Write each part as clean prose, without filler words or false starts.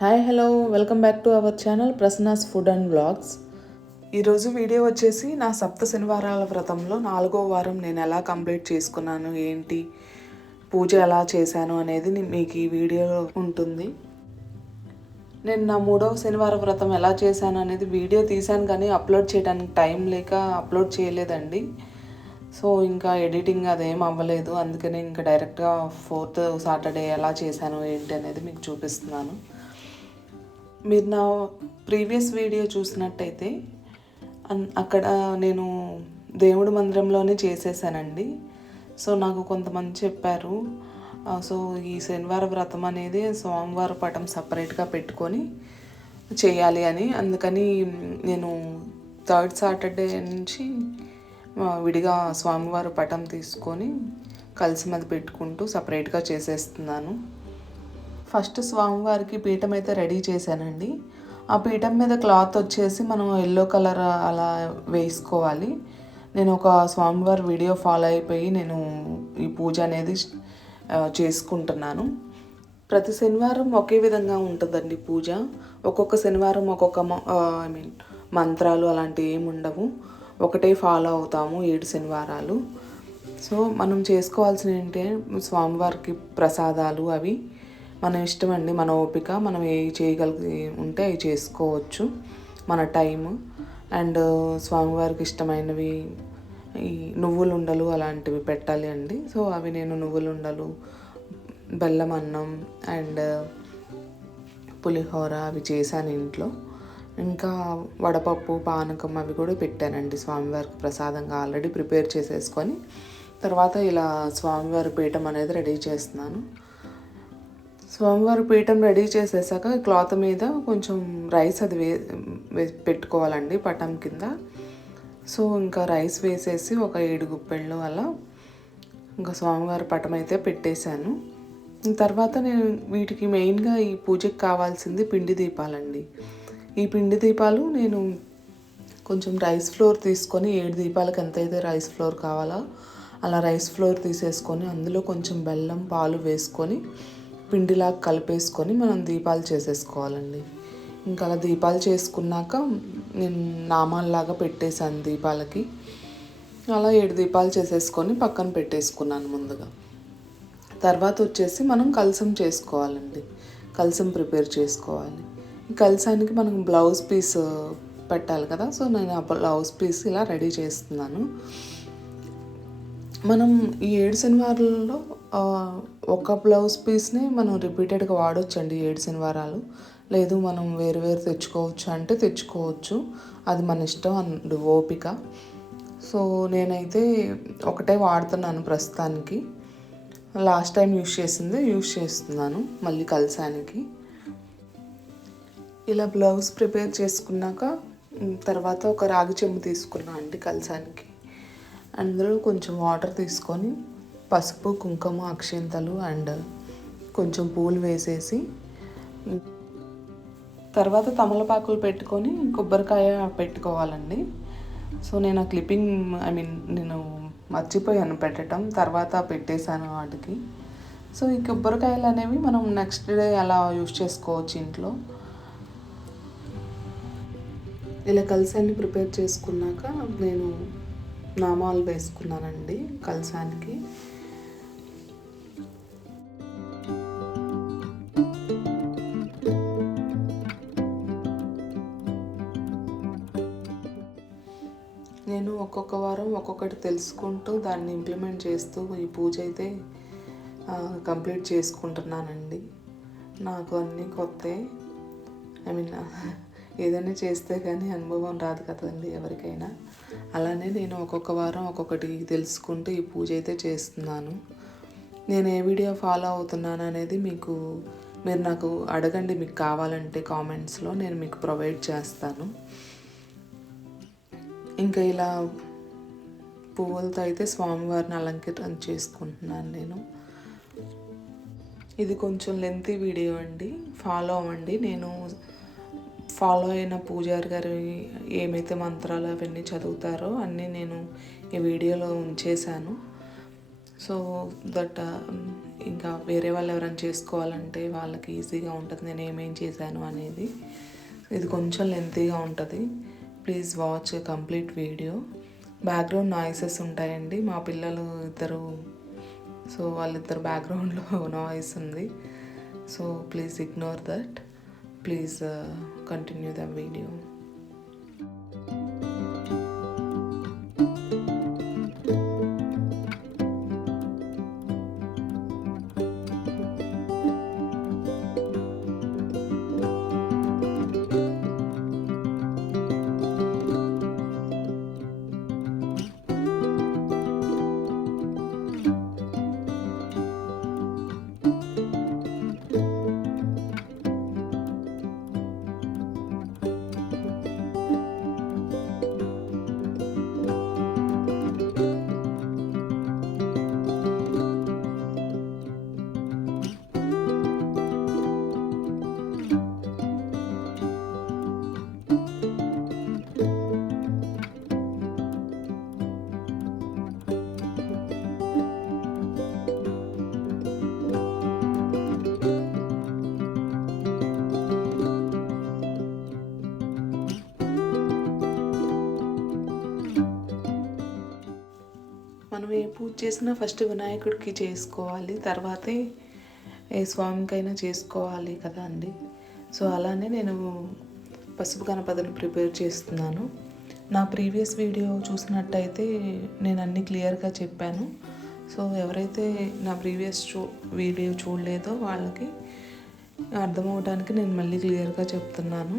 Hi hello welcome back to our channel Prasanna's food and blogs. ఈరోజు video వచ్చేసి నా సప్త శనివారాల వ్రతంలో 4వ వారం నేను ఎలా కంప్లీట్ చేసుకున్నాను, ఏంటి పూజ ఎలా చేశాను అనేది మీకు ఈ వీడియోలో ఉంటుంది. నేను నా 3వ శనివార వ్రతం ఎలా చేశాను అనేది వీడియో తీశాను కానీ అప్లోడ్ చేయడానికి టైం లేక అప్లోడ్ చేయలేదండి. సో ఇంకా ఎడిటింగ్ అదేం అవ్వలేదు, అందుకని ఇంకా డైరెక్ట్గా 4th సాటర్డే ఎలా చేశాను ఏంటి అనేది మీకు చూపిస్తున్నాను. మీరు నా ప్రీవియస్ వీడియో చూసినట్టయితే అక్కడ నేను దేవుడి మందిరంలోనే చేసేసానండి. సో నాకు కొంతమంది చెప్పారు, సో ఈ శనివార వ్రతం అనేది సోమవారం పటం సపరేట్గా పెట్టుకొని చేయాలి అని. అందుకని నేను 3rd సాటర్డే నుంచి విడిగా స్వామివారి పటం తీసుకొని కలిసి మది పెట్టుకుంటూ సపరేట్గా చేసేస్తున్నాను. ఫస్ట్ స్వామివారికి పీఠం అయితే రెడీ చేశానండి. ఆ పీఠం మీద క్లాత్ వచ్చేసి మనం ఎల్లో కలర్ అలా వేసుకోవాలి. నేను ఒక స్వామివారి వీడియో ఫాలో అయిపోయి నేను ఈ పూజ అనేది చేసుకుంటున్నాను. ప్రతి శనివారం ఒకే విధంగా ఉంటుందండి పూజ. ఒక్కొక్క శనివారం ఒక్కొక్క మంత్రాలు అలాంటివి ఏమి ఉండవు, ఒకటే ఫాలో అవుతాము 7 శనివారాలు. సో మనం చేసుకోవాల్సిన ఏంటంటే స్వామివారికి ప్రసాదాలు అవి మన ఇష్టం అండి, మన ఓపిక, మనం ఏవి చేయగలిగి ఉంటే అవి చేసుకోవచ్చు, మన టైం. అండ్ స్వామివారికి ఇష్టమైనవి ఈ నువ్వులు ఉండలు అలాంటివి పెట్టాలి అండి. సో అవి నేను నువ్వులు ఉండలు, బెల్లం అన్నం అండ్ పులిహోర అవి చేశాను ఇంట్లో. ఇంకా వడపప్పు పానకం అవి కూడా పెట్టానండి స్వామివారికి ప్రసాదంగా ఆల్రెడీ ప్రిపేర్ చేసేసుకొని. తర్వాత ఇలా స్వామివారి పీఠం అనేది రెడీ చేస్తున్నాను. స్వామివారి పీఠం రెడీ చేసేసాక క్లాత్ మీద కొంచెం రైస్ అది పెట్టుకోవాలండి పటం కింద. సో ఇంకా రైస్ వేసేసి ఒక 7 గుప్పెళ్ళు అలా ఇంకా స్వామివారి పటం అయితే పెట్టేశాను. తర్వాత నేను వీటికి మెయిన్గా ఈ పూజకి కావాల్సింది పిండి దీపాలండి. ఈ పిండి దీపాలు నేను కొంచెం రైస్ ఫ్లోర్ తీసుకొని 7 దీపాలకు ఎంతైతే రైస్ ఫ్లోర్ కావాలో అలా రైస్ ఫ్లోర్ తీసేసుకొని అందులో కొంచెం బెల్లం పాలు వేసుకొని పిండిలా కలిపేసుకొని మనం దీపాలు చేసేసుకోవాలండి. ఇంకా అలా దీపాలు చేసుకున్నాక నేను నామాల్లాగా పెట్టేశాను దీపాలకి. అలా 7 దీపాలు చేసేసుకొని పక్కన పెట్టేసుకున్నాను ముందుగా. తర్వాత వచ్చేసి మనం కలశం చేసుకోవాలండి, కలశం ప్రిపేర్ చేసుకోవాలి. ఈ కలశానికి మనం బ్లౌజ్ పీస్ పెట్టాలి కదా, సో నేను ఆ బ్లౌజ్ పీస్ ఇలా రెడీ చేస్తున్నాను. మనం ఈ 7 శనివారాల్లో ఒక బ్లౌజ్ పీస్ని మనం రిపీటెడ్గా వాడొచ్చండి 7 శనివారాలు. లేదు మనం వేరు వేరు తెచ్చుకోవచ్చు అంటే తెచ్చుకోవచ్చు, అది మన ఇష్టం అండ్ ఓపిక. సో నేనైతే ఒకటే వాడుతున్నాను ప్రస్తుతానికి. లాస్ట్ టైం యూజ్ చేస్తున్నాను మళ్ళీ కలశానికి. ఇలా బ్లౌజ్ ప్రిపేర్ చేసుకున్నాక తర్వాత ఒక రాగి చెంబు తీసుకున్నాను అండి కలశానికి. అందులో కొంచెం వాటర్ తీసుకొని పసుపు కుంకుమ అక్షింతలు అండ్ కొంచెం పూలు వేసేసి తర్వాత తమలపాకులు పెట్టుకొని కొబ్బరికాయ పెట్టుకోవాలండి. సో నేను ఆ క్లిప్పింగ్ నేను మర్చిపోయాను పెట్టడం, తర్వాత పెట్టేశాను వాటికి. సో ఈ కొబ్బరికాయలు అనేవి మనం నెక్స్ట్ డే అలా యూజ్ చేసుకోవచ్చు ఇంట్లో. ఇలా కలశాన్ని ప్రిపేర్ చేసుకున్నాక నేను నామాలు వేసుకున్నానండి కలశానికి. నేను ఒక్కొక్క వారం ఒక్కొక్కటి తెలుసుకుంటూ దాన్ని ఇంప్లిమెంట్ చేస్తూ ఈ పూజ అయితే కంప్లీట్ చేసుకుంటున్నానండి. నాకు అన్నీ కొత్తే. ఏదైనా చేస్తే కానీ అనుభవం రాదు కదండి ఎవరికైనా. అలానే నేను ఒక్కొక్క వారం ఒక్కొక్కటి తెలుసుకుంటూ ఈ పూజ అయితే చేస్తున్నాను. నేను ఏ వీడియో ఫాలో అవుతున్నాను అనేది మీరు నాకు అడగండి, మీకు కావాలంటే కామెంట్స్లో నేను మీకు ప్రొవైడ్ చేస్తాను. ఇంకా ఇలా పువ్వులతో అయితే స్వామివారిని అలంకరణ చేసుకుంటున్నాను నేను. ఇది కొంచెం లెంతీ వీడియో అండి, ఫాలో అవ్వండి. నేను ఫాలో అయిన పూజారి గారు ఏమైతే మంత్రాలు అవన్నీ చదువుతారో అన్నీ నేను ఈ వీడియోలో ఉంచేశాను. సో దట్ ఇంకా వేరే వాళ్ళు ఎవరైనా చేసుకోవాలంటే వాళ్ళకి ఈజీగా ఉంటుంది నేను ఏమేం చేశాను అనేది. ఇది కొంచెం లెంతీగా ఉంటుంది, please watch complete video. Background noises ఉంటాయండి, మా పిల్లలు ఇద్దరు, సో వాళ్ళిద్దరు బ్యాక్గ్రౌండ్లో నాయిస్ ఉంది, so please ignore that. Please continue the video. మనం ఏ పూజ చేసినా ఫస్ట్ వినాయకుడికి చేసుకోవాలి, తర్వాతే ఏ స్వామికైనా చేసుకోవాలి కదా అండి. సో అలానే నేను పసుపు గణపతిని ప్రిపేర్ చేస్తున్నాను. నా ప్రీవియస్ వీడియో చూసినట్టయితే నేను అన్నీ క్లియర్గా చెప్పాను. సో ఎవరైతే నా ప్రీవియస్ వీడియో చూడలేదో వాళ్ళకి అర్థమవడానికి నేను మళ్ళీ క్లియర్గా చెప్తున్నాను.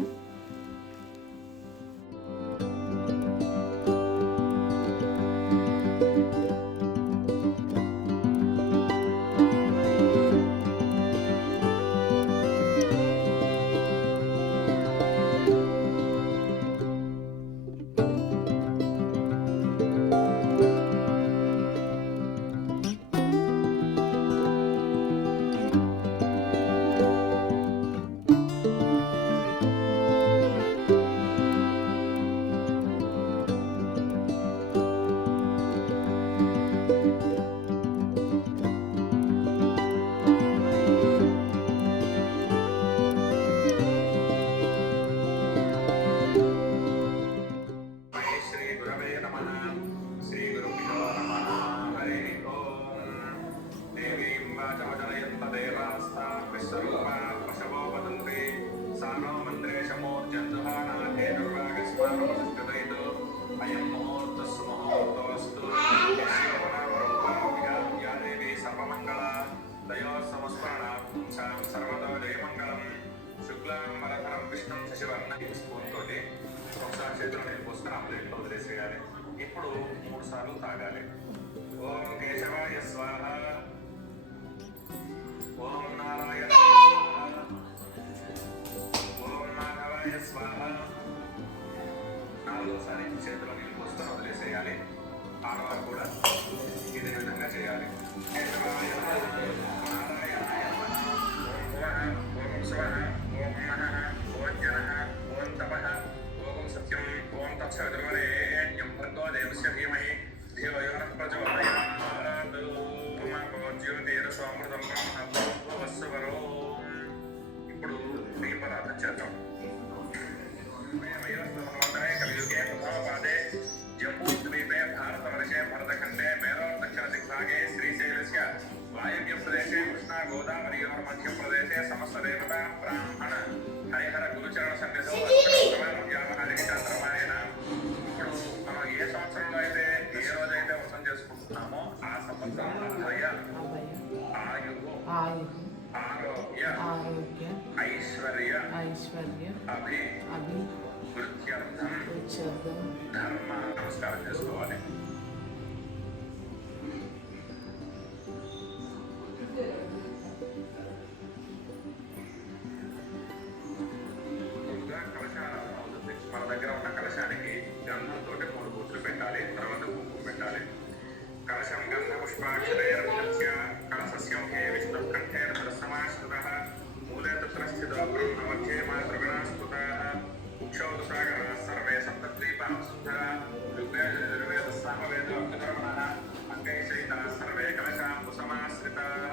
ఒకసారి చేతిలో నీళ్ళు పోసుకొని ఆ ప్లేట్లో వదిలేసేయాలి. ఇప్పుడు 3 సార్లు తాగాలి. ఓం కేశవాయ స్వాహ, ఓం నారాయణాయ స్వాహ, ఓం మాధవాయ స్వాహ. 4వసారి చేతిలో నీళ్ళు పోసుకొని వదిలేసేయాలి. 6వ కూడా ఇదే విధంగా చేయాలి. కేశవాయ నారాయణాయ ఓం స్వాహ, ఓం నమః, ఓం జనః, ఓం తపః, ఓం సత్యం, ఓం తత్సవితుర్వరేణ్యం భర్గో దేవస్య ధీమహి ధియో యో నః ప్రచోదయాత్. ఓం జ్యోతిరసోమృతం బ్రహ్మవస్సువరో. ఇప్పుడు దీపారాధన చేద్దాం. కలియుగే ప్రథమపాదే జంబూద్వీపే భారతవర్షే భరతఖండే మేరోర్ దక్షిణ దిగ్భాగే శ్రీశైలస్య వాయవ్య ప్రదేశే కృష్ణా గోదావరియోర్ మధ్యప్రదేశే సమస్త దేవతా బ్రాహ్మణ హరిహర గురుచరణ సన్నిధో వ్యావహారికచంద్రమాయన. ఇప్పుడు మనం ఏ సంవత్సరంలో అయితే ఏ రోజైతే వ్రతం చేసుకుంటున్నామో ఆ సంవత్సరం అభయ ఆయు ఆరోగ్య ఐశ్వర్య అభివృద్ధ్యర్థం ధర్మ నమస్కారం చేసుకోవాలి. మన దగ్గర ఉన్న కలశానికి గంధంతో 3 బొట్లు పెట్టాలి. తర్వాత కుంకుమ పెట్టాలి. కలశం గంధ పుష్పాక్షరైర్ముచ్య కలశస్య ముఖే విష్ణు కంఠేన సమాశ్రితః మూలే తత్ర స్థితో బ్రహ్మ మధ్యే మాతృగణా స్తుతాః ఉక్షౌదసాగరాः సర్వే సప్తద్వీపాः సుందరాः ఋగ్వేద సామవేదో అగ్నికర్మణः అంగైశైతాः సర్వే కలశాంబు సమాశ్రితాः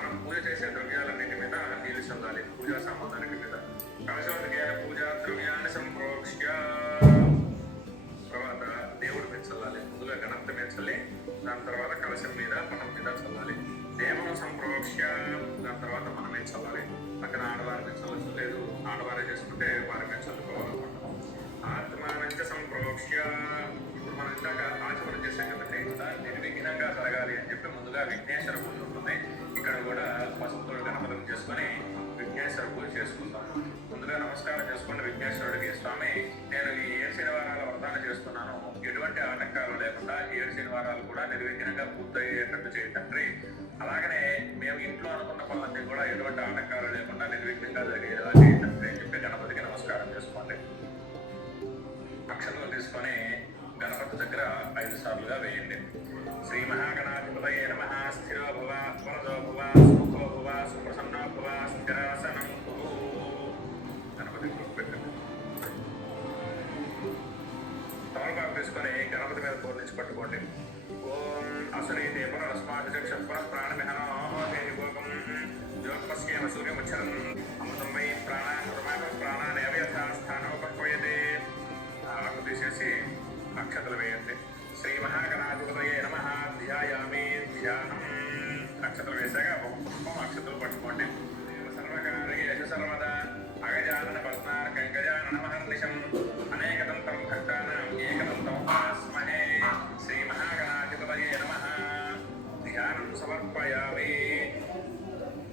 మనం పూజ చేసే ద్రవ్యాలన్నిటి మీద నీళ్లు చల్లాలి, పూజా సామాన్లన్నిటి మీద. కలశోదకేన పూజా ద్రవ్యాన్ని సంప్రోక్ష్య, తర్వాత దేవుడి మీద చల్లాలి. ముందుగా గణపతి మీద చల్లి దాని తర్వాత కలశం మీద మనం మీద చల్లాలి. దేవం సంప్రోక్ష్య, దాని తర్వాత మన మీద చల్లాలి. పక్కన ఆడవారి మీద చల్లచ్చు, లేదు ఆడవారే చేసుకుంటే వారి మీద చల్లుకోవాలన్నమాట. ఆత్మానంచ సంప్రోక్ష్య, ఇప్పుడు మనం ఇందాక ఆచమనం చేసాం కదండి, నిర్విఘ్నంగా జరగాలి అని చెప్పి ముందుగా విఘ్నేశ్వర పూజ ఉంటుంది. ఇక్కడ కూడా పసుపుతో గణపతిని చేసుకొని విఘ్నేశ్వర పూజ చేసుకుంటాం. ముందుగా నమస్కారం చేసుకోండి విఘ్నేశ్వరుడికి. స్వామి, నేను ఈ 7 శనివారాల వ్రతాన్ని చేస్తున్నాను, ఎటువంటి ఆటంకాలు లేకుండా 7 శనివారాలు కూడా నిర్విఘ్నంగా పూర్తయ్యేటట్టు చేయండి. అలాగనే మేము ఇంట్లో అనుకున్న పనులన్నీ కూడా ఎటువంటి ఆటంకాలు లేకుండా నిర్విఘ్నంగా జరిగేలా చేయండి అని చెప్పి గణపతికి నమస్కారం చేసుకోండి. అక్షతలు తీసుకొని గణపతి దగ్గర 5 సార్లుగా వేయండి. శ్రీ మహాగణాధిపతయే నమః. స్థిరో భవ, వరదో భవ, సుఖో భవ, సుప్రసన్నో భవ, స్థిరాసనం కురు. గణపతి పెట్టండి. తమలపాకు తీసుకొని గణపతి మీద పూర్ణించి పట్టుకోండి. ఓం అసునీతే పునరస్మాచక్షపుర ప్రాణమిహనో దేవోగం జ్యోత్పస్యేమ సూర్యముచ్చరం అమృతం వై ప్రాణాన్ని అవ్యథాస్థానోపక్వయతే. ఆకు తీసేసి అక్షతలు వేయండి. శ్రీ మహాగణాధిపతయే నమః. ధ్యాయామి ధ్యానం. అక్షతలు వేసాక ఒక పుష్పం అక్షతలు పట్టుకోండి. సర్వకార్యేషు సర్వదా అగజానన పద్మార్కం గజానన మహర్నిశం అనేకదంతం భక్తానాం ఏకదంతం ఉపాస్మహే. శ్రీ మహాగణాధిపతయే నమః. ధ్యానం సమర్పయామి.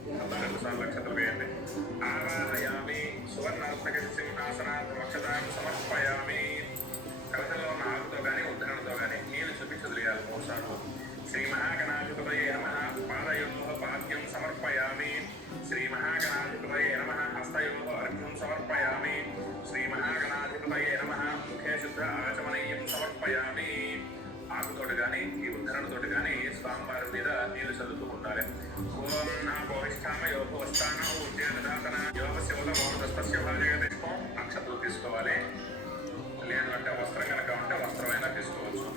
2 సార్లు అక్షతలు వేయండి. ఆవాహయామి. సువర్ణార్థక సింహాసనార్థం అక్షతాం సమర్పయామి. కలశంలో ఉన్న ఆకుతో కానీ ఉద్ధరణతో కానీ నీళ్లు చూపించి వదిలేయాలి 3 సార్లు. శ్రీ మహాగణాధిపతయే నమః. పాదయోః పాద్యం సమర్పయామి. శ్రీ మహాగణాధిపతయే నమః. హస్తయోః అర్ఘ్యం సమర్పయామి. శ్రీ మహాగణాధిపతయే నమః. ముఖే శుద్ధ ఆచమనీయం సమర్పయామి. ఆకుతోటి కానీ ఈ ఉద్ధరణతోటి కానీ స్వామివారి మీద నీళ్లు చదువుతూ ఉండాలి. ఓం నా భవిష్ఠామ యోగవస్థాన ఉద్యానదాతన యోగశివల మోహదస్తస్య భాజయతే. అక్షతలు తీసుకోవాలి, లేదు అంటే వస్త్రం కనుక ఉంటే వస్త్రమైనా తీసుకోవచ్చు.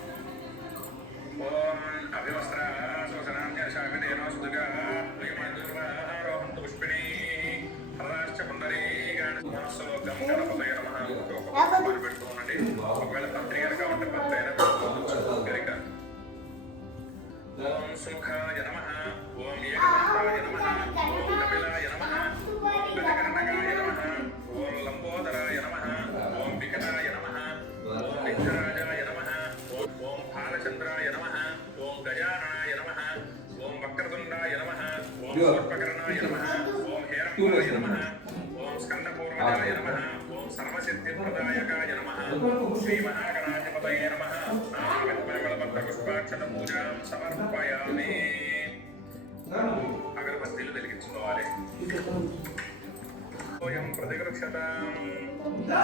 ఓం అభివస్త్ర శోషణాన్యశాఖేనో సుదుగా రోహంతు పుష్పిణీ హరాశ్చ పుండరీ గాణశ్లోకం గణపతయ నమః. పెడుతూ ఉండండి. ఒకవేళ పత్రి కనుక ఉంటే పత్రి అయినా పెట్టుకోవచ్చు. గరిక. ఓం సుఖాయ నమః. ఓం ఏకదంతాయ నమః. ఓం కపిలాయ నమః. ఓం గజకర్ణకాయ నమః. ఓం లంబోదరాయ నమః. ఓం వికటాయ నమః. ఓం విఘ్నరాజాయ నమః. ఓం బాలచంద్రాయ నమః. ఓం గజాననాయ నమః. ఓం వక్రతుండాయ నమః. ఓం సర్పకర్ణాయ నమః. ఓం హేరంబాయ నమః. ఓం స్కందపూర్వజాయ నమః. ఓం సర్వసిద్ధిప్రదాయకాయ నమః. శ్రీ మహాగణాధిపతయే నమః. పుష్పాక్షత పూజాం సమర్పయామి. అగరబత్తీలు వెలిగించుకోవాలి. ఓయం ప్రతిగృక్షతాం.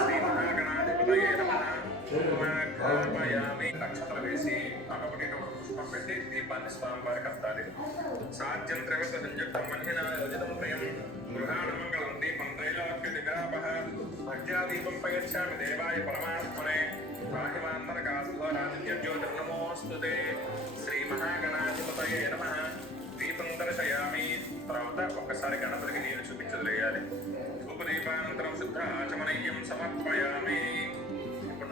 శ్రీ మహాగణాధిపతయే నమః. సమర్పయామి. అక్షతలు వేసి అటొకటి పుష్పం పెట్టి దీపాన్ని స్వామివారికి అత్తాలి. సాధ్యం త్రివత సంయుక్తం మన్హినా యోజితం ప్రియం గృహాణమంగళం దీపం త్రైలోక్య దిగ్రాపః. భక్త్యా దీపం పయచ్చామి దేవాయ పరమాత్మనే. జ్యోతిర్నమోస్తుతే. శ్రీ మహాగణాధిపతయే నమః. దీపం దర్శయామి. తర్వాత ఒక్కసారి గణపతికి నీరు చూపించలేయాలి. ధూపదీపానంతరం శుద్ధ ఆచమనీయం సమర్పయామి. ఇప్పుడు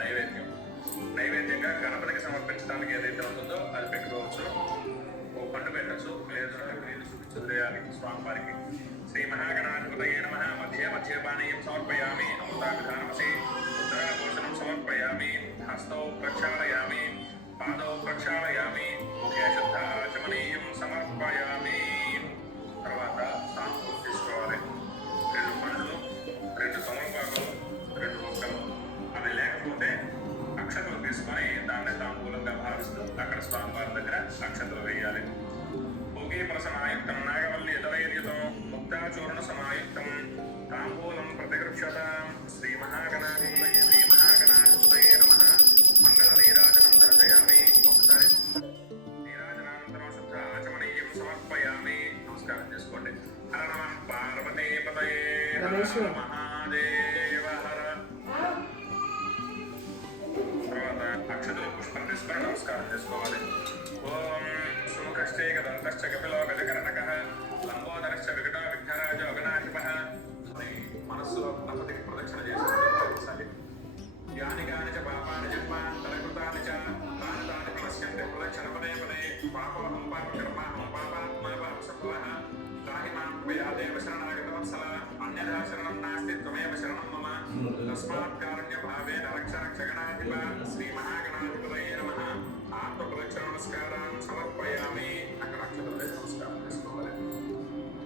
నైవేద్యంగా గణపతికి సమర్పించడానికి ఏదైతే ఉంటుందో అది పెట్టుకోవచ్చు. ఓ పండు పెట్టచ్చు, లేదు నీరు చూపించలేయాలి స్వామివారికి. శ్రీ మహాగణాధిపతయే నమః. మధ్య పానీయం సమర్పయామి. అమృతాభిధానమసి ఉత్తరాభూషణం సమర్పయామి. హస్తౌ ప్రక్షాళయామి. పాదౌ ప్రక్షాళయామి. ముఖే శుద్ధ ఆచమనీయం సమర్పయామి. తర్వాత తాంబూలం తీసుకోవాలి. 2 పండ్లు, 2 తమలపాకులు, 2 మొక్కలు. అవి లేకపోతే అక్షతలు తీసుకొని దాన్ని తాంబూలంగా భావిస్తూ అక్కడ స్వామివారి దగ్గర అక్షతలు వేయాలి. భోగి ప్రసమాయుక్తం నాగవల్లి ఇతవైర్యుతం ముక్తాచూర్ణ సమాయుక్తం తాంబూలం ప్రతిగృక్షతాం. శ్రీ మహాగణాధిపతయే నమః. మంగళ నీరాజనం దర్శయామి. ఒకసారి నీరాజనానంతరం శుద్ధ ఆచమనీయం సమర్పయామి. నమస్కారం చేసుకోండి. హర నమః పార్వతీపతయే. హర మహాదేవ హర. తర్వాత అక్షతలు పుష్పం తీసుకొని నమస్కారం చేసుకోవాలి. ఓం సుముఖశ్చైక దంతశ్చ కపిలో గజకర్ణకః లంబోదరశ్చ వికటో విఘ్నరాజో గణాధిపః మనస్సులో గణపతికి ప్రదక్షిణ చేసుకుంటారు. యాని కాని చ పాపాని జన్మాన్ తలకృతాని చ తాని తాని ప్రణశ్యంతి ప్రదక్షిణ పదే పదే పాపోహం పాపకర్మాహం పాపాత్మా పాపసంభవః త్రాహి మాం త్వయాదేవ శరణాగతవత్సల అన్యథా శరణం నాస్తి త్వమేవ శరణం మమ తస్మాత్ కారుణ్య భావేన రక్ష రక్ష గణాధిప శ్రీ మహాగణాధిపతయే నమః. ఆత్మప్రదక్షిణ నమస్కారాన్ని సమర్పయామి. అక్కడ అక్షతలు వేసి నమస్కారం చేసుకోవాలి.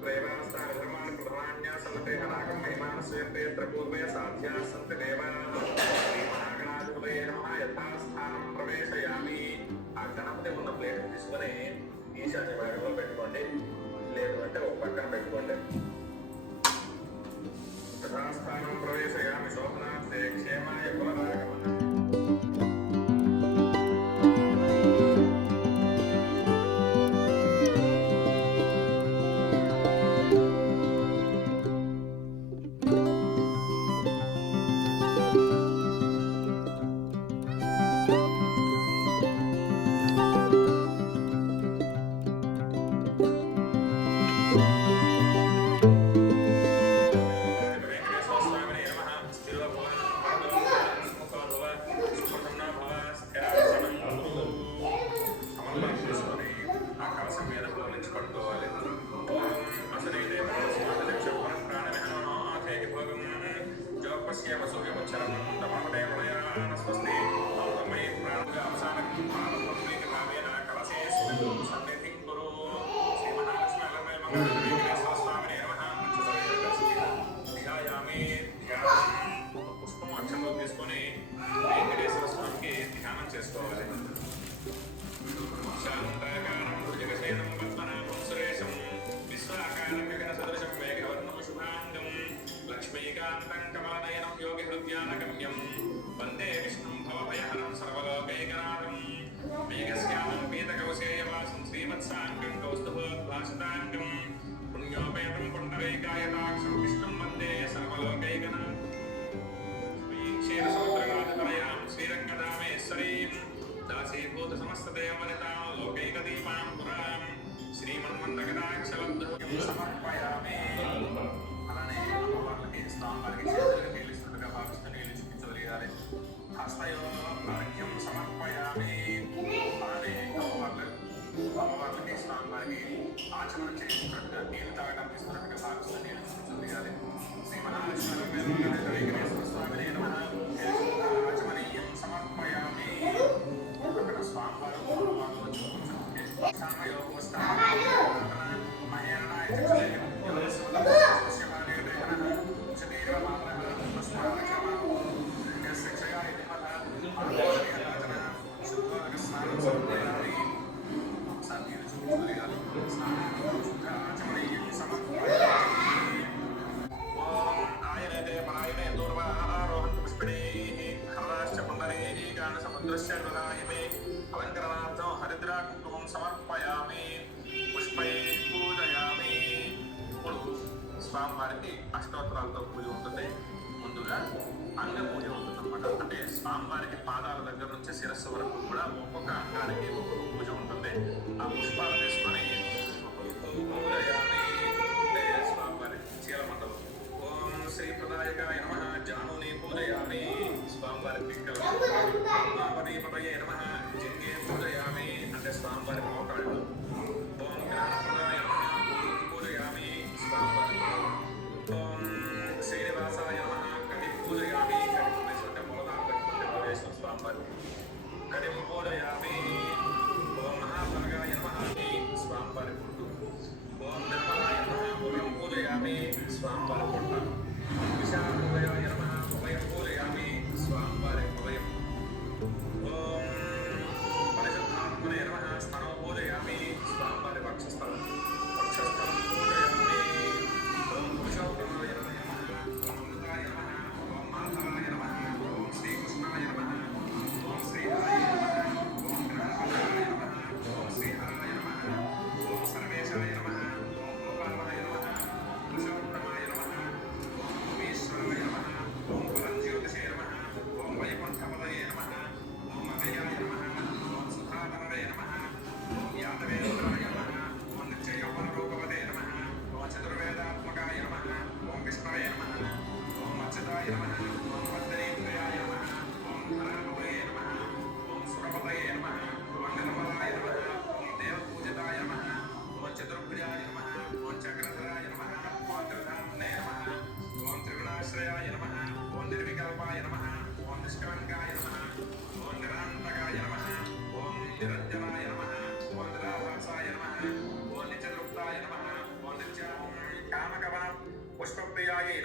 त्रैवास्तानि धर्माणि प्रधानान्यासन्ते हनाकं महिमानस्यन्ते यत्र पूर्वे साध्याः सन्ति देवाः श्रीमहागणाधिपतये नमः. యథాస్థానం ప్రవేశయామి. ఆ గణపతి ఉన్న ప్లేట్ తీసుకొని ఈశాన్య భాగంలో పెట్టుకోండి, లేదు అంటే ఒక పక్కన పెట్టుకోండి. యథాస్థానం ప్రవేశయామి. శోభనార్థే క్షేమాయ కులరాగమన. పుష్పం అక్షంలో తీసుకొని వెంకటేశ్వర స్వామికి ధ్యానం చేసుకోవాలి. శాంతాకారం భుజగశయనం పద్మనాభం సురేశం విశ్వాకారం గగన సదృశం మేఘవర్ణం శుభాంగం లక్ష్మీకాంతం కమలనయనం యోగి హృద్యానగమ్యం వందే విష్ణుం భవభయహరం సర్వలోకైకనాథం మేఘశ్యామం పీతకౌశేయవాసం శ్రీమత్సాంగం కౌస్తుభోద్భాసితాంగం పుణ్యోపేతం పుండరీకాయతాక్షం విష్ణుం వందే సర్వలోకైకనాథం క్షీరసముద్రగాధిపతయాం శ్రీరంగధామేశ్వరీం దాసీభూత సమస్తదేవనితాం లోకైకదీపాం పురాం శ్రీమన్మందగదాక్షలబ్ధం సమర్పయామి. అలానే అమ్మవార్లకి స్వామివారికి చేతులకు నీళ్ళిస్తుండగా భావిస్తూ నీళ్ళు చూపించగలిగాలి. హస్తయో అర్ఘ్యం సమర్పయామి. అలానే అమ్మవార్లకి స్వామివారికి ఆచమనం చేస్తున్నట్టుగా నీళ్లు తాగడానికి ఇస్తున్నట్టుగా భావిస్తూ నీళ్ళు చూపించగలిగాలి. శ్రీ మహాలక్ష్మి వెంకటేశ్వర స్వామినే నమః. ఆచమనీయం సమర్పయామి. అక్కడ స్వామివారు అలంకరణార్థం హరిద్రా కుంకుమం సమర్పయామి. పుష్పై పూజయామి. ఇప్పుడు స్వామివారికి అష్టోత్తరాలతో పూజ ఉంటుంది. ముందుగా అంగ పూజ ఉంటుందన్నమాట. అంటే స్వామివారికి పాదాల దగ్గర నుంచి శిరస్సు వరకు కూడా ఒక్కొక్క అంగానికి ఒక్కొక్క పూజ ఉంటుంది. ఆ పుష్పాలు తీసుకొని పూజయామి. అంటే స్వామివారి చీలమండలం. ఓం శ్రీ ప్రదాయకాయ నమః. జానుని పూజయామి. స్వామివారి పిక్కలు. పదీపతయే నమః. జింగే పూజయామి. అంటే స్వామివారి మోకాళ్ళు. ఓం జ్ఞానప్రదాయ నమః. పూజయామి. స్వామివారి. ఓం శ్రీనివాసాయ నమః. కటి పూజయామి. కటి అంటే మూలధార స్వామివారి కటి పూజయామి. ఓం మహాభాగాయ నమః. స్వామివారి పుట్టు. ఓం నిర్మలాయ నమః. ఉదయం పూజయామి. స్వామివారి పుట్ట. విశాఖాయ నమః. ఉదయం పూజయామి. స్వామివారి ఉదయం. ఓం పరిశుద్ధాత్మనే నమః. స్థలం పూజయామి. స్వామివారి వక్షస్థలం. వక్షస్థలం పూజయామి. ఓం పురుషోత్తమాయ నమః. అమృతాయ నమః. ఓం మాధవాయ నమః. ఓం శ్రీకృష్ణాయ నమః. ఓం శ్రీహాయ నమః. ఓం గణపతాయ నమః. ఓం శ్రీహరాయ నమః. ఓం సర్వేశాయ నమః. ఓం గోపాలాయ నమః. పురుషోత్తమాయ నమః.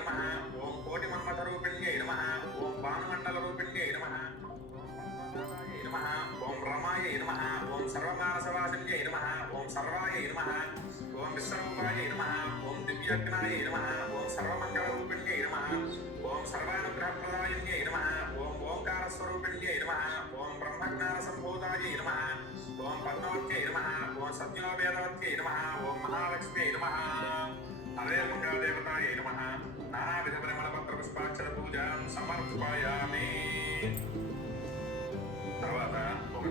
नमः ओम कोटिमन्मथरूपिण्यै नमः ओम भानुमण्डलरूपिण्यै नमः नमः ओम रमायै नमः ओम सर्वमानसवासिन्यै नमः ओम सर्वायै नमः ओम विश्वरूपायै नमः ओम दिव्यज्ञायै नमः ओम सर्वमङ्गलरूपिण्यै नमः ओम सर्वानुग्रहप्रदायिन्यै नमः ओम ओंकारस्वरूपिण्यै नमः ओम ब्रह्मज्ञानसम्भूतायै नमः ओम पद्मवत्यै नमः ओम सत्योवेदवत्यै नमः ओम महालक्ष्म्यै नमः हरे मंगलदेवतायै नमः नानाविधपरिमलपत्रपुष्पाक्षरपूजां समर्पयामि। తర్వాత ఒక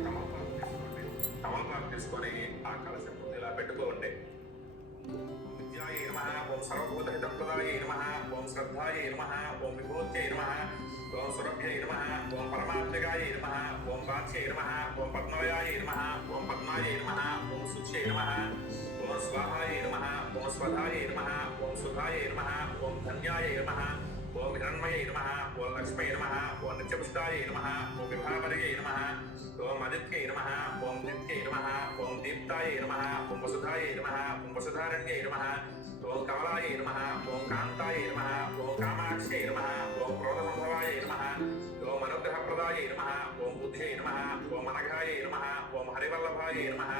తమలపాకు తీసుకొని ఆ కలశం ముందు ఇలా పెట్టుకోండి. విద్యాయే నమః ఓం సర్వభూతహితప్రదాయే నమః ఓం శ్రద్ధాయే నమః ఓం విభూత్యై నమః ఓం సురభ్యై నమః ఓం పరమాత్మికాయే నమః ఓం వాచ్యై నమః ఓం పద్మవయాయే నమః ఓం పద్మాయే నమః ఓం శుచ్యై నమః ఓం స్వాహాయే నమః ఓం స్వధాయే నమః ఓం సుధాయే నమః ఓం ధన్యాయే నమః ఓం హిరణ్మయే నమః ఓం లక్ష్మీ నమః ఓం నిత్యపుష్టాయే నమః ఓం విభావరయే నమః ఓం ఆదిత్యై నమః ఓం నిత్యై నమః ఓం దీప్తాయే నమః ఓం వసుధాయే నమః ఓం వసుధారణ్యై నమః ఓం కమలాయే నమః ఓం కాంతాయే నమః ఓం కామాక్షై నమః ఓం క్రోధసంభవాయే నమః ఓం అనుగ్రహప్రదాయే నమః ఓం బుద్ధ్యై నమః ఓం అనఘాయే నమః ఓం హరివల్లభాయే నమః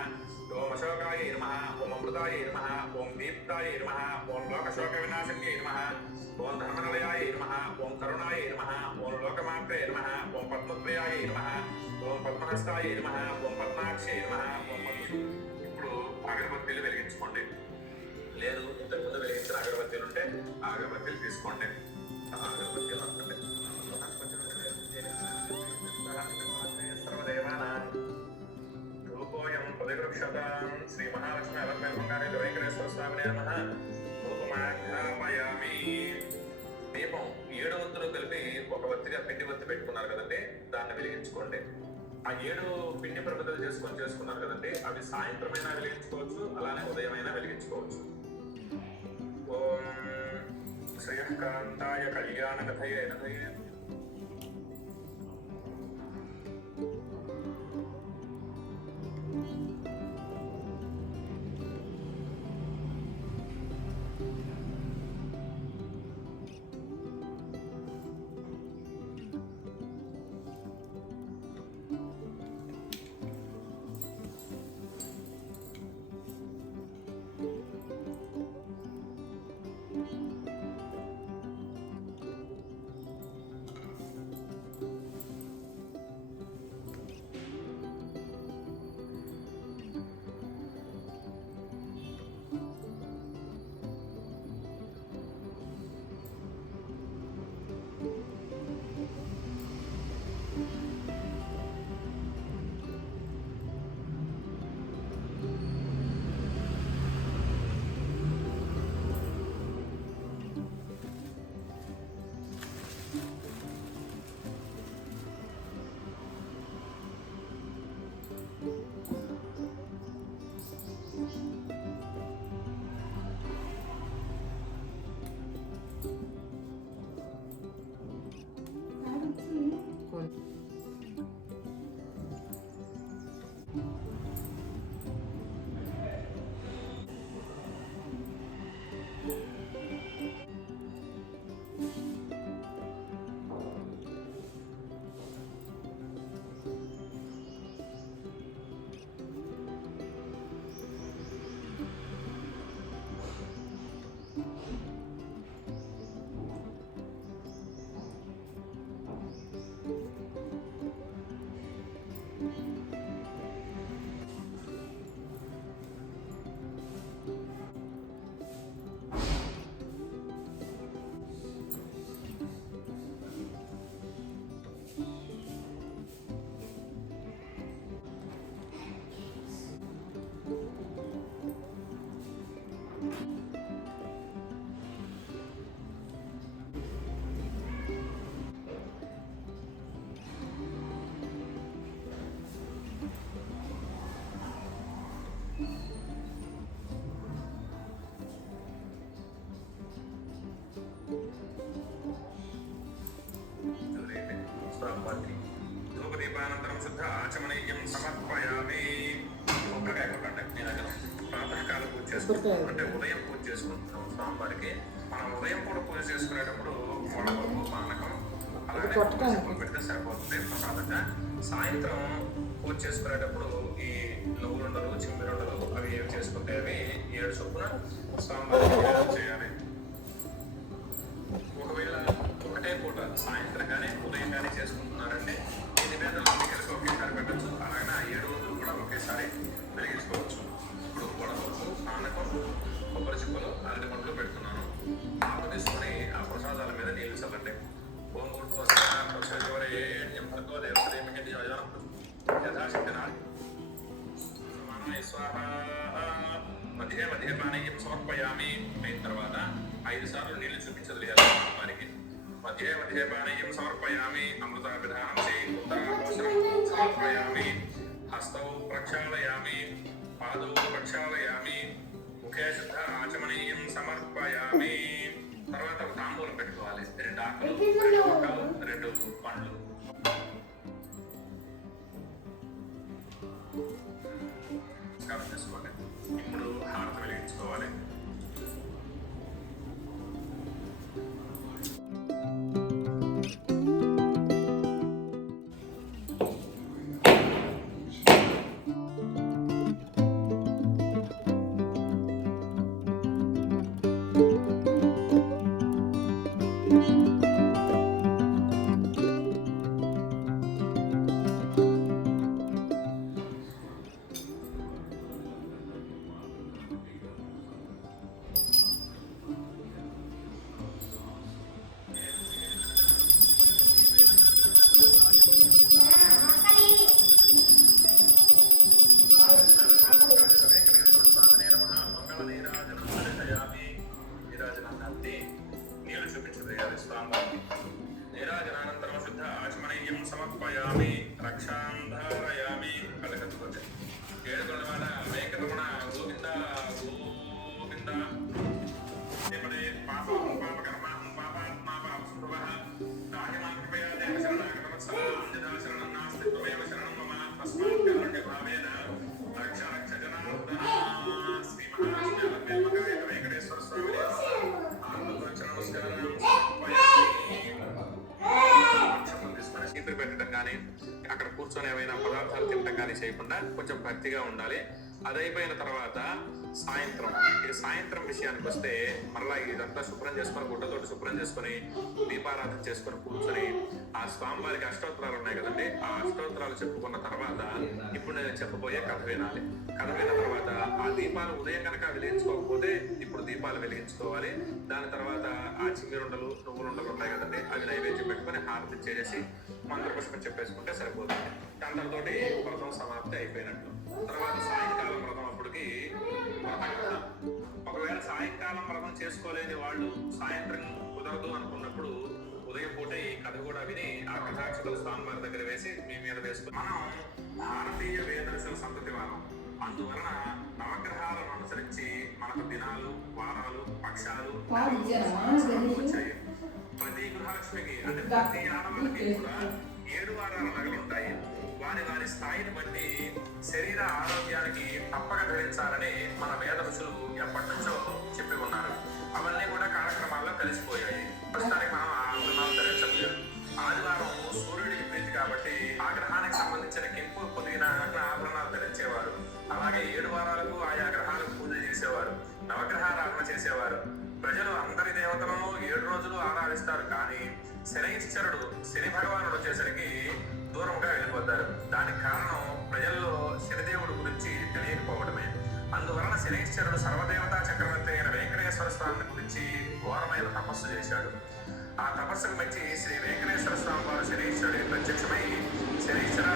ఓం అశోకాయే నమః ఓం అమృతాయే నమః ఓం దీప్తాయే నమః ఓం లోకశోక వినాశన్యై నమః ఓం ధర్మనిలయాయే నమః ఓం కరుణాయే నమః ఓం లోకమాత్రే నమః ఓం పద్మప్రియాయే నమః ఓం పద్మహస్తాయే నమః ఓం పద్మాక్షే నమః ఓం ఇప్పుడు అగరబత్తీలు వెలిగించుకోండి. లేదు ఇంతకుముందు వెలిగించిన అగరబత్తీలు ఉంటే ఆ అగరబత్తీలు తీసుకోండి. అగరబత్తీలు అనుకోండి. సర్వదేవానాం రూపోయం ప్రతిగృక్షతాం శ్రీ మహాలక్ష్మి అలంకారే వెంకటేశ్వర స్వామినే నమః ధూపమాఘ్రాపయామి. దీపం 7 ఒత్తులు కలిపి ఒక ఒత్తిగా పిండి ఒత్తి పెట్టుకున్నారు కదండి, దాన్ని వెలిగించుకోండి. ఆ 7 పిండి ప్రమిదలు చేసుకున్నారు కదండి, అవి సాయంత్రమైనా వెలిగించుకోవచ్చు, అలానే ఉదయమైనా వెలిగించుకోవచ్చు. ఓం శ్రేయకాంతాయ కళ్యాణ కథయే నథయే ధూపదీపానంతరం శుద్ధ ఆచమనీయం సమర్పయామి. ఒక్కగా కొట్టండి మీ దగ్గర. ప్రాతకాల పూజ చేసుకుంటాం, అంటే ఉదయం పూజ చేసుకుంటున్నాం స్వామివారికి. మనం ఉదయం కూడా పూజ చేసుకునేటప్పుడు వడపప్పు, పానకం అలాగే చెప్పులు పెడితే సరిపోతుంది ప్రసాదంగా. సాయంత్రం పూజ చేసుకునేటప్పుడు ఈ నువ్వులుండలు, చిమ్మిరుండలు అవి ఏవి చేసుకుంటే అవి 7 చొప్పున స్వామివారికి చేయాలి. ఒకవేళ ఒకటే పూట సాయంత్రం కానీ ఉదయం కానీ చేసుకుంటున్నారంటే ఈ నివేదనలు కలిసి ఒకేసారి పెట్టచ్చు. అలాగే 7 రోజులు కూడా ఒకేసారి వెలిగించుకోవచ్చు. ఇప్పుడు వడపప్పు, పానకం, కొబ్బరి చిప్పలు, అరటి పండ్లు పెడుతున్నాను. ఆకు తీసుకొని ఆ ప్రసాదాల మీద నీళ్లు చల్లండి. ఓం గుర్తు యథాశక్తి మధ్య మధ్య పానీయం సమర్పయామి. అయిన తర్వాత 5 సార్లు నీళ్లు చూపించగలిగారు వారికి. మధ్య మధ్య పానీయం సమర్పయామి. అమృతాభిధానం ఉత్తరాభోషణం సమర్పయామి. హస్తౌ ప్రక్షాళయామి, పాదౌ ప్రక్షాళయామి, ముఖే శుద్ధ ఆచమనీయం సమర్పయామి. తర్వాత ఒక తాంబూలం పెట్టుకోవాలి. 2 ఆకులు, 2 ఒక్కలు, 2 పండ్లు. నమస్కారం చేసుకోండి. ఇప్పుడు హారతి వెలిగించుకోవాలి. నీళ్లు చూపించదయాలి స్వామివారికి. నీరాజనానంతరం శుద్ధ ఆచమనీయం సమర్పయామి. రక్షాంధారయామి. కళ్ళకత్తుకోండి. 7 కొండవాడ వెంకటరమణ గోవింద గోవింద. పాపం పాపకర్మం పాపాత్మా పాపసుభవ దాహిమాం కృపయా దేవ శరణాగతవత్సల అంజనా శరణం నాస్తి త్వమేవ శరణం మమ తస్మాత్ కారుణ్య భావేన రక్ష రక్ష జనార్దన. శ్రీ మహావిష్ణువు వెంకటేశ్వర స్వామి చీపురు పెట్టడం కానీ అక్కడ కూర్చొని ఏమైనా పదార్థాలు తినడం కానీ చేయకుండా కొంచెం భక్తిగా ఉండాలి. అది అయిపోయిన తర్వాత సాయంత్రం విషయానికి వస్తే మళ్ళీ ఇదంతా శుభ్రం చేసుకొని గుడ్డతోటి శుభ్రం చేసుకొని దీపారాధన చేసుకొని కూర్చొని ఆ స్వామివారికి అష్టోత్తరాలు ఉన్నాయి కదండి, ఆ అష్టోత్తరాలు చెప్పుకున్న తర్వాత ఇప్పుడు నేను చెప్పబోయే కథ వినాలి. కథ విన్న తర్వాత ఆ దీపాలు ఉదయం కనుక వెలిగించుకోకపోతే ఇప్పుడు దీపాలు వెలిగించుకోవాలి. దాని తర్వాత ఆ చిమ్మిరుండలు, నువ్వులుండలు ఉంటాయి కదండి, అవి నైవేద్యం పెట్టుకొని హారతి చేసి మంత్రపుష్పం చెప్పేసుకుంటే సరిపోతుంది. దాంతోటి వ్రతం సమాప్తి అయిపోయినట్టు. తర్వాత సాయంకాలం వ్రతం అప్పటికి వ్రతం కదా. ఒకవేళ సాయంకాలం వ్రతం చేసుకోలేని వాళ్ళు సాయంత్రం కుదరదు అనుకున్నప్పుడు ఉదయం పూట ఈ కథ కూడా విని ఆ కథాక్షతలు స్వామివారి దగ్గర వేసి మీ మీద వేసుకుని మనం భారతీయ వేదర్శన సంతతి వారం. అందువలన నవగ్రహాలను అనుసరించి మనకు దినాలు, వారాలు, పక్షాలు వచ్చాయి. ప్రతి గృహలక్ష్మికి అంటే ప్రతి ఆడవాళ్ళకి కూడా 7 వారాల నగలు ఉంటాయి. వారి స్థాయిని బట్టి శరీర ఆరోగ్యానికి తప్పక ధరించాలని మన వేద ఋషులు ఎప్పటి నుంచో చెప్పి ఉన్నారు. అవన్నీ కూడా కార్యక్రమాల్లో కలిసిపోయాయి. ప్రస్తుతానికి మనం ఆ ఆభరణాలు ధరించలేదు. ఆదివారం సూర్యుడికి ప్రీతి కాబట్టి ఆ గ్రహానికి సంబంధించిన కెంపు పొదిగిన ఆభరణాలు ధరించేవారు. అలాగే 7 వారాలకు ఆయా గ్రహాలకు పూజ చేసేవారు, నవగ్రహారాధన చేసేవారు. ప్రజలు అందరి దేవతలను 7 రోజులు ఆరాధిస్తారు. కానీ శనైశ్చరుడు, శని భగవానుడు వచ్చేసరికి దూరంగా వెళ్ళిపోతారు. దానికి కారణం ప్రజల్లో శనిదేవుడు గురించి తెలియకపోవడమే. అందువలన శనైశ్చరుడు సర్వదేవతా చక్రవర్తి అయిన వెంకటేశ్వర స్వామిని గురించి ఘోరమైన తపస్సు చేశాడు. ఆ తపస్సుకు మెచ్చి శ్రీ వెంకటేశ్వర స్వామి వారు శనైశ్వరుడికి ప్రత్యక్షమై, శనైశ్వర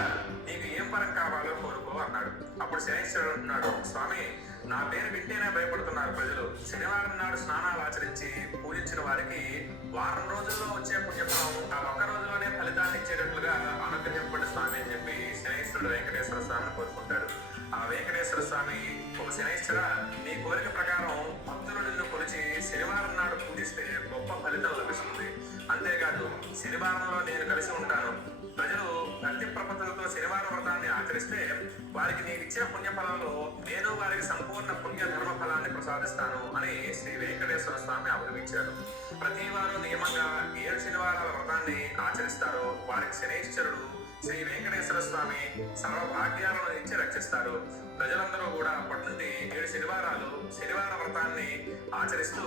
నీకు ఏం పరం కావాలో కోరుకో అన్నాడు. అప్పుడు శనైశ్వరుడు అంటున్నాడు, స్వామి నా పేరు వింటేనే భయపడుతున్నారు ప్రజలు. శనివారం నాడు స్నానాలు ఆచరించి పూజించిన వారికి వారం రోజుల్లో వచ్చే పుణ్యఫలం ఆ ఒక్క రోజులోనే ఫలితాన్ని ఇచ్చేటట్లుగా అనుగ్రహింపండి స్వామి అని చెప్పి శనైశ్వరుడు వెంకటేశ్వర స్వామిని కోరుకుంటాడు. ఆ వెంకటేశ్వర స్వామి, ఒక శనైశ్వర నీ కోరిక ప్రకారం భక్తులు నిన్ను కొలిచి శనివారం నాడు పూజిస్తే గొప్ప ఫలితం లభిస్తుంది. అంతేకాదు శనివారంలో నేను కలిసి ఉంటాను. ప్రజలు భక్తి ప్రపత్తులతో శనివార వ్రతాన్ని ఆచరిస్తే వారికి నేను ఇచ్చిన పుణ్యఫలంలో నేను వారికి సంపూర్ణ పుణ్య ధర్మ ఫలాన్ని ప్రసాదిస్తాను అని శ్రీ వెంకటేశ్వర స్వామి అభినవించారు. ప్రతి వారు నియమంగా 7 శనివారాల వ్రతాన్ని ఆచరిస్తారో వారికి శనైశ్వరుడు శ్రీ వెంకటేశ్వర స్వామి సర్వభాగ్యాలను ఇచ్చి రక్షిస్తారు. ప్రజలందరూ కూడా అప్పటి నుండి 7 శనివారాలు శనివార వ్రతాన్ని ఆచరిస్తూ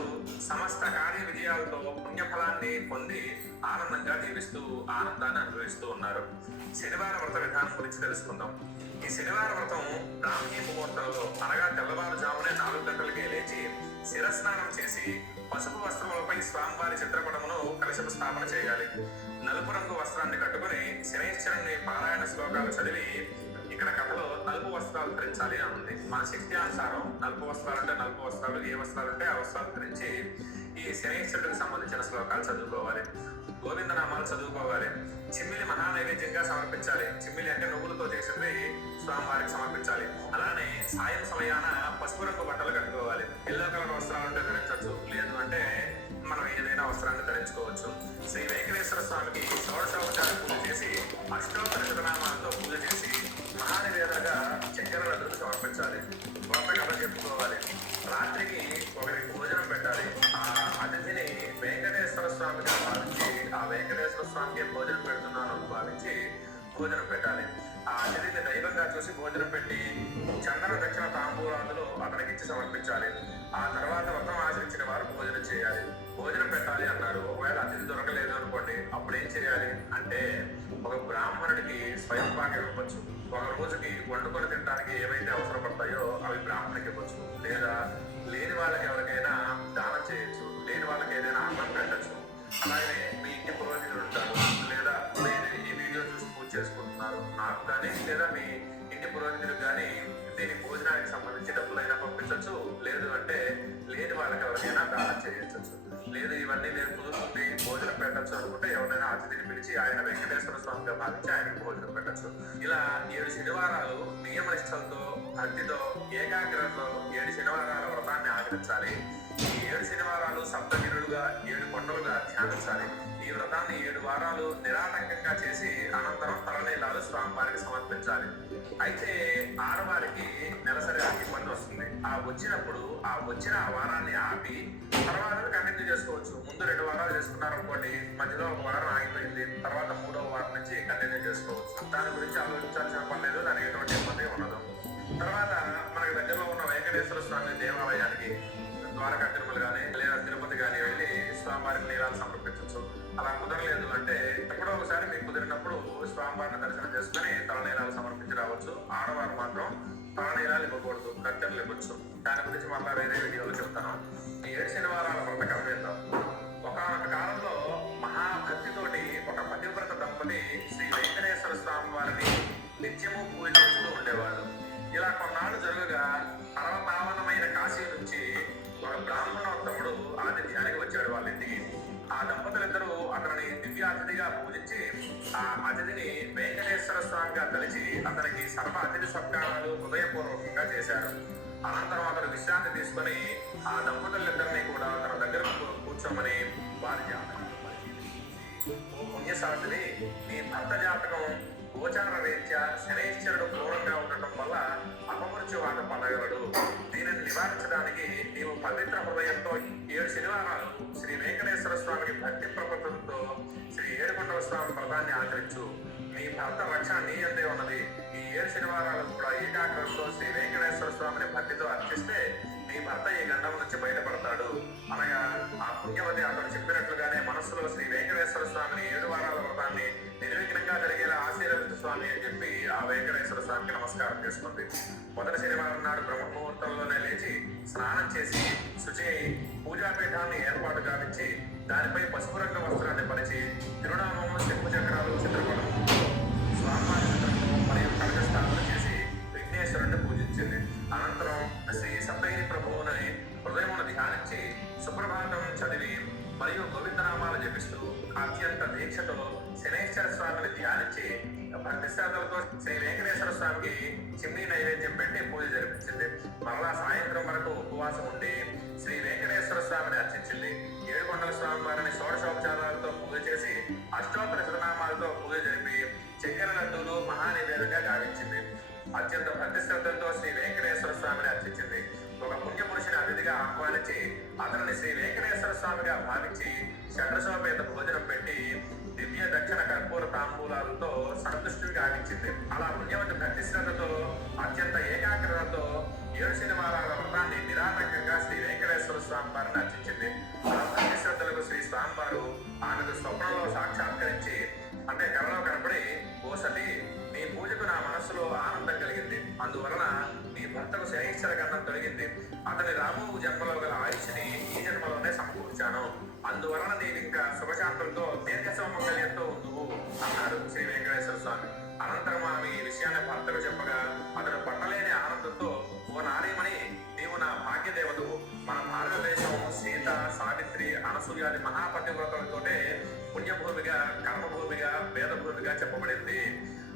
సమస్త కార్య విజయాలతో పుణ్యఫలాన్ని పొంది ఆనందంగా జీవిస్తూ ఆనందాన్ని అనుభవిస్తూ ఉన్నారు. శనివార వ్రత విధానం గురించి తెలుసుకుందాం. ఈ శనివార వ్రతం బ్రాహ్మీ ముహూర్తంలో అనగా తెల్లవారుజామునే 4 గంటలకే లేచి శిరస్నానం చేసి పసుపు వస్త్రములపై స్వామివారి చిత్రపటమును కలశపు స్థాపన చేయాలి. నలుపు రంగు వస్త్రాన్ని కట్టుకుని శనైశ్వరుని పారాయణ శ్లోకాలు చదివి, ఇక్కడ కథలో నలుపు వస్త్రాలు ధరించాలి అని ఉంది. మన శక్తి అనుసారం నలుపు వస్త్రాలు అంటే నలుపు వస్త్రాలు, ఏ వస్త్రాలు అంటే ఆ వస్త్రాలు ధరించి ఈ శనైశ్వరుడికి సంబంధించిన శ్లోకాలు చదువుకోవాలి. గోవిందనామాలు చదువుకోవాలి. చిమ్మిలి మహా నైవేద్యంగా సమర్పించాలి. చిమ్మిలి అంటే నువ్వులతో చేసింది స్వామివారికి సమర్పించాలి. అలానే సాయం సమయాన పసుపు రంగు బట్టలు కట్టుకోవాలి. ఎల్లో కలర్ వస్త్రాలు ఉంటే ధరించవచ్చు, లేదు అంటే మనం ఏదైనా వస్త్రాన్ని ధరించుకోవచ్చు. శ్రీ వెంకటేశ్వర స్వామికి షోడశోపచార పూజ చేసి అష్టోత్తర శతనామాలతో పూజ చేసి మహానివేదనగా చక్కెర లడ్డూలు సమర్పించాలి. వ్రత కథ చెప్పుకోవాలి. రాత్రికి ఒకరికి భోజనం పెట్టాలి. ఆ అతిథిని వెంకటేశ్వర స్వామిగా భావించి ఆ వెంకటేశ్వర స్వామికి భోజనం పెడుతున్నాను భావించి భోజనం పెట్టాలి. ఆ అతిథిని దైవంగా చూసి భోజనం పెట్టి చందన దక్షిణ తాంబూలాదులు అతనికి ఇచ్చి సమర్పించాలి. ఆ తర్వాత వ్రతం ఆచరించిన వారు భోజనం చేయాలి. భోజనం పెట్టాలి అన్నారు. ఒకవేళ అతిథి దొరకలేదు అనుకోండి, అప్పుడు ఏం చేయాలి అంటే ఒక బ్రాహ్మణుడికి స్వయం పాకం ఇవ్వచ్చు. ఒక రోజుకి వండుకొని తినడానికి ఏవైతే అవసరపడతాయో అవి బ్రాహ్మణుడికి ఇవ్వచ్చు. లేదా లేని వాళ్ళకి ఎవరికైనా దానం చేయొచ్చు. లేని వాళ్ళకి ఏదైనా అన్నం పెట్టచ్చు. అలాగే మీ ఇంటి పురోహితులు ఉంటారు, లేదా మీరు ఈ వీడియో చూసి పూజ చేసుకుంటున్నారు, నాకు కానీ లేదా మీ ఇంటి పురోహితులకు కానీ దీని భోజనానికి సంబంధించి డబ్బులైనా పంపించవచ్చు. లేదు అంటే లేని వాళ్ళకి ఎవరికైనా దానం చేయొచ్చు. లేదు ఇవన్నీ నేను కుదురుతుంది భోజనం పెట్టచ్చు అనుకుంటే ఎవరైనా అతిథిని పిలిచి ఆయన వెంకటేశ్వర స్వామిగా భావించి ఆయనకు భోజనం పెట్టచ్చు. ఇలా 7 శనివారాలు నియమనిష్టలతో భక్తితో ఏకాగ్రతతో 7 శనివారాల వ్రతాన్ని ఆచరించాలి. ఈ 7 శనివారాలు సప్తగిరులుగా 7 కొండలుగా ధ్యానించాలి. ఈ వ్రతాన్ని 7 వారాలు నిరాటంకంగా చేసి అనంతరం తలనీలాలు స్వామివారికి సమర్పించాలి. అయితే ఆడవారికి నెలసరి ఇబ్బంది వస్తుంది. ఆ వచ్చిన వారాన్ని ఆపి తర్వాత కంటిన్యూ చేసుకోవచ్చు. ముందు 2 వారాలు చేసుకున్నారు అనుకోండి, మధ్యలో 1 వారం ఆగిపోయింది, తర్వాత 3వ వారం నుంచి కంటిన్యూ చేసుకోవచ్చు. దాని గురించి ఆలోచించాల్సిన పని లేదు, దానికి ఎటువంటి ఇబ్బంది ఉండదు. తర్వాత మనకి దగ్గరలో ఉన్న వెంకటేశ్వర స్వామి దేవాలయానికి ద్వారకా తిరుమల కానీ లేదా తిరుపతి కానీ వెళ్ళి స్వామివారికి నీలాలు సమర్పించవచ్చు. అలా కుదరలేదు అంటే ఎప్పుడో ఒకసారి మీకు కుదిరినప్పుడు స్వామివారిని దర్శనం చేసుకుని తలనీలాలు సమర్పించి రావచ్చు. ఆడవారు మాత్రం తలనీలాలు ఇవ్వకూడదు, కత్తెరలు ఇవ్వచ్చు. దాని గురించి మళ్ళీ వేరే వీడియోలో చెప్తాను. ఈ 7 శనివారాల వ్రత కథ విందాం. ఒకనొక కాలంలో మహాభక్తితోటి ఒక పతివ్రత దంపతి శ్రీ వెంకటేశ్వర స్వామి వారిని నిత్యము పూజ చేస్తూ ఉండేవాడు. ఇలా కొన్నాళ్ళు జరుగుగా పరమపావనమైన కాశీ నుంచి ఒక బ్రాహ్మణోత్తముడు ఆతిథ్యానికి వచ్చాడు వాళ్ళ ఇంటికి. ఆ దంపతులిద్దరూ అతనిని దివ్యాతిథిగా పూజించి ఆ అతిథిని వెంకటేశ్వర స్వామిగా తలిచి అతనికి సర్వ అతిథి సత్కారాలు హృదయపూర్వకంగా చేశారు. అనంతరం అతను విశ్రాంతి తీసుకుని ఆ దంపతులిద్దరినీ కూడా తన దగ్గర కూర్చోమని వారి జాతకం ఓ పుణ్యశాస్త్రి, నీ భర్త జాతకం గోచార రీత్యా శనైశ్వరుడు క్రూరంగా ఉండటం వల్ల అపమృత్యువాత పడగలడు. దీనిని నివారించడానికి నీవు పవిత్ర హృదయంతో 7 శనివారాలు శ్రీ వెంకటేశ్వర స్వామికి భక్తి ప్రపత్తులతో శ్రీ ఏడుకొండల స్వామి వ్రతాన్ని ఆచరించు. నీ భర్త రక్షణ నీ అందే ఉన్నది. ఈ 7 శనివారాలు కూడా ఏకాగ్రతతో శ్రీ వెంకటేశ్వర స్వామిని భక్తితో అర్చిస్తే నీ భర్త ఈ గండం నుంచి బయటపడతాడు. అనగా ఆ పుణ్యవతి అతడు చెప్పినట్లుగానే మనస్సులో శ్రీ వెంకటేశ్వర స్వామిని 7 వారాల వ్రతాన్ని నిర్విఘ్నంగా జరిగేలా ఆశీర్వదించు స్వామి అని చెప్పి ఆ వెంకటేశ్వర స్వామికి నమస్కారం చేసుకుంది. మొదటి శనివారం నాడు బ్రహ్మ ముహూర్తంలోనే లేచి స్నానం చేసి శుచి పూజాపీఠాన్ని ఏర్పాటు గావించి దానిపై పసుపు రంగు వస్త్రాన్ని పరిచి తిరునామము, శంకు చక్రాలు, చిత్రపటం, స్వామివారి చిత్రము మరియు కనకస్థాపన చేసి విఘ్నేశ్వరుణ్ణి పూజించింది. అనంతరం శ్రీ సప్తగిరి ప్రభువుని హృదయమును ధ్యానించి సుప్రభాతం చదివి మరియు గోవిందనామాలు జపిస్తూ అత్యంత దీక్షతో శనైశ్వర స్వామిని ధ్యానించి భక్తి శ్రద్ధలతో శ్రీ వెంకటేశ్వర స్వామికి చిమ్మి నైవేద్యం పెట్టి పూజ జరిపించింది. మరలా సాయంత్రం వరకు ఉపవాసం ఉండి శ్రీ వెంకటేశ్వర స్వామిని అర్చించింది. ఏడుకొండల స్వామి వారిని షోడశోపచారాలతో పూజ చేసి అష్టోత్తర శతనామాలతో పూజ జరిపి చక్కెర లడ్డూలు మహానివేదంగా గావించింది. అత్యంత భక్తి శ్రద్ధలతో శ్రీ వెంకటేశ్వర స్వామిని అర్చించింది. ఒక పుణ్య పురుషుని అతిథిగా ఆహ్వానించి అతనిని శ్రీ వెంకటేశ్వర స్వామిగా భావించి షడ్రసోపేత భోజనం పెట్టి దివ్య దక్షిణ కర్పూర తాంబూలాలతో సంతుష్టిని గావించింది. అలా పుణ్యవతి భక్తి శ్రద్ధతో అత్యంత ఏకాగ్రతతో 7 శనివారాల వ్రతాన్ని నిరాటంకంగా శ్రీ వెంకటేశ్వర స్వామి వారిని అర్చించింది. ఆ భక్తి శ్రద్ధలకు శ్రీ స్వామి వారు ఆమెకు స్వప్నంలో సాక్షాత్కరించి అంటే కలలో కనపడి, ఓ సతీ, నీ పూజకు నా మనస్సులో ఆనందం కలిగింది. అందువలన నీ భర్తకు శనీశ్వర గండం తొలగింది. అతని రాబో జన్మలో గల ఆయుష్ని ఈ జన్మలోనే సమకూర్చాను. అందువలన నీవు ఇంకా శుభశాంతులతో దీర్ఘ సౌమంగళ్యంతో ఉండువు అన్నాడు శ్రీ వెంకటేశ్వర స్వామి. అనంతరం ఆమె ఈ విషయాన్ని భర్తకు చెప్పగా అతడు పట్టలేని ఆనందంతో, ఓ నారీమణి, నీవు నా భాగ్యదేవతవు. మన భారతదేశం సీత, సావిత్రి, అనసూయాది మహాపతివ్రతలతోటే పుణ్యభూమిగా, కర్మభూమిగా, వేదభూమిగా చెప్పబడింది.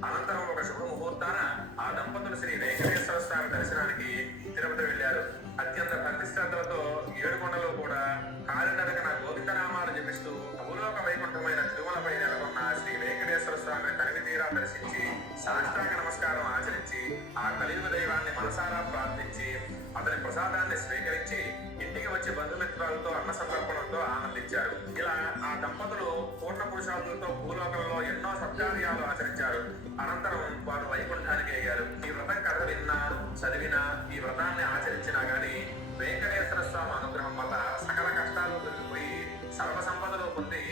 అనంతరం ఒక శుభ ముహూర్తాన ఆ దంపతులు శ్రీ వెంకటేశ్వర స్వామి దర్శనానికి తిరుపతి వెళ్లారు. అత్యంత భక్తి శ్రద్ధలతో 7 కొండలు కూడా కాలినడకన గోవిందనామాలు జపిస్తూ భూలోక వైకుంఠమైన తిరుమలపై నెలకొన్న శ్రీ వెంకటేశ్వర స్వామిని తనివి తీరా దర్శించి సాష్టాంగ నమస్కారం ఆచరించి ఆ కలియుగ దైవాన్ని మనసారా ప్రార్థించి అతని ప్రసాదాన్ని స్వీకరించి ఇంటికి వచ్చి బంధుమిత్రాలతో అన్న సమర్పణతో ఆనందించారు. ఇలా ఆ దంపతులు పూర్ణ పురుషార్థులతో భూలోకంలో ఎన్నో సత్కార్యాలు ఆచరించారు. అనంతరం వారు వైకుంఠానికి ఎగారు. ఈ వ్రతం కథ విన్నా, చదివినా, ఈ వ్రతాన్ని ఆచరించినా గాని వెంకటేశ్వర స్వామి అనుగ్రహం వల్ల సకల కష్టాలు తొలగిపోయి సర్వ సంపదలు పొంది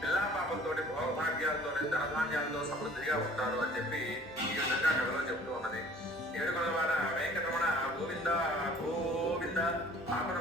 పిల్లా పాపంతో భోగభాగ్యాలతో ధనధాన్యాలతో సమృద్ధిగా ఉంటారు అని చెప్పి ఈ విధంగా కథలో చెబుతూ ఉన్నది. 7 కొలవాడ వెంకటరమణ గోవింద గోవింద, ఆపద